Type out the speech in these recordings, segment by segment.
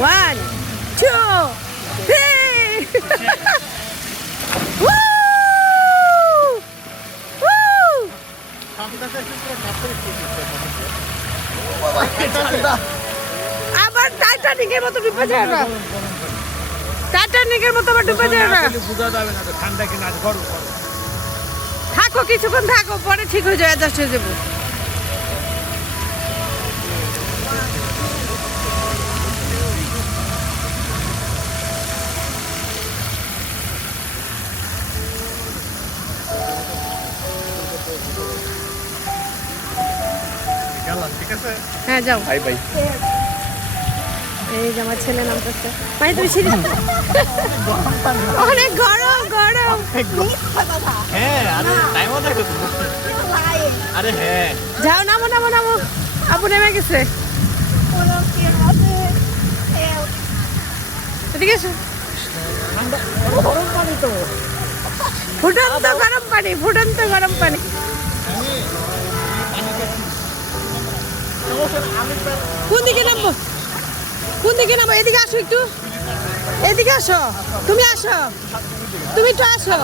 1, 2, 3. Woo! Woo! আবার টাইটানিকের মতো ডুবে যায় না, টাইটানিকের মতো আবার ডুবে যায় না। ঠান্ডা কিনা গরম থাকো কিছুক্ষণ থাকো, পরে ঠিক হয়ে যাবে, অ্যাডজাস্ট হয়ে যাবো। ঠিক আছে। হ্যাঁ যাও। Bye bye. এই যে আমার ছেলে নামতেছে। ভাই তুমি সিঁড়ি অনেক গরম গরম। হ্যাঁ আরে টাইমও থাকে তো। আরে হ্যাঁ যাও, নামো নামো নামো। আপু নেমে গেছে। এদিকে এসো। গরম পানি তো। ফুটন্ত গরম পানি, ফুটন্ত গরম পানি। কোন দিকে নামবো, কোন দিকে নামবো? এদিকে আসো একটু, এদিকে আসো। তুমি আসো, তুমি একটু আসো,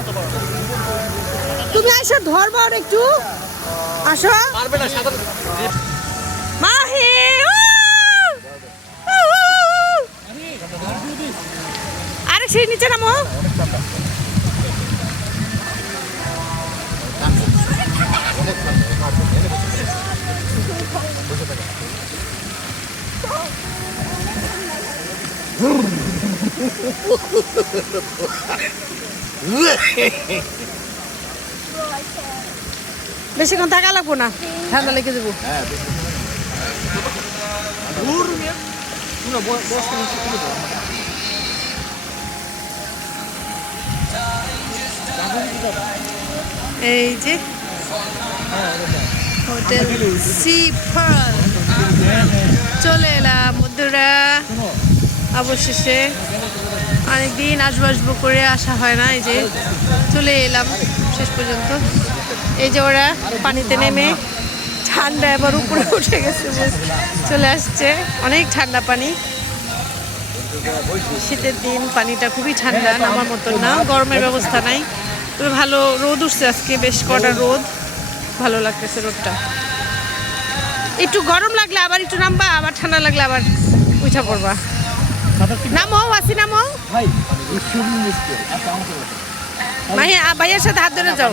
তুমি আসো ধরবো আর একটু আসো। পারবে না সাঁতার। মাহি আরে সেই নিচে নামো। বেশিক্ষণ থাকা লাগবো না, ঠান্ডা লেগে যাবো। এই যে হোটেল সি পার্ল চলে এলাম বন্ধুরা। অবশেষে অনেকদিন আসবো করে আসা হয় না, এই যে চলে এলাম শেষ পর্যন্ত। এই যে ওরা পানিতে নেমে ঠান্ডা এবার উপরে উঠে গেছে, চলে আসছে। অনেক ঠান্ডা পানি, শীতের দিন পানিটা খুবই ঠান্ডা, নামার মতো না। গরমের ব্যবস্থা নাই, তবে ভালো রোদ উঠছে আজকে, বেশ কড়া রোদ, ভালো লাগতেছে রোদটা। একটু গরম লাগলে আবার একটু নামবা, আবার ঠান্ডা লাগলে আবার উঠা পড়বা। নামো আসি, নামো। ভাইয়ের সাথে হাত ধরে যাও।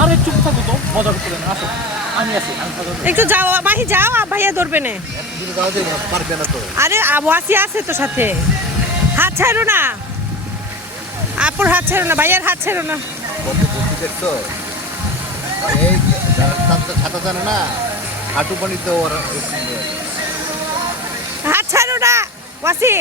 আরে চুপ থাকো তো, মজা করতে না। আসো আমি আছি, একটু যাও মাহি, যাও, ভাইয়া ধরবে না। আরে ওয়াসি আছে তো সাথে, হাত ছাড়ো না, আপুর হাত ছাড়ো না, ভাইয়ার হাত ছাড়ো না। ছাতা জানে না, হাঁটু পানিতে ওরা হাত ছাড়ো না ওয়াসি।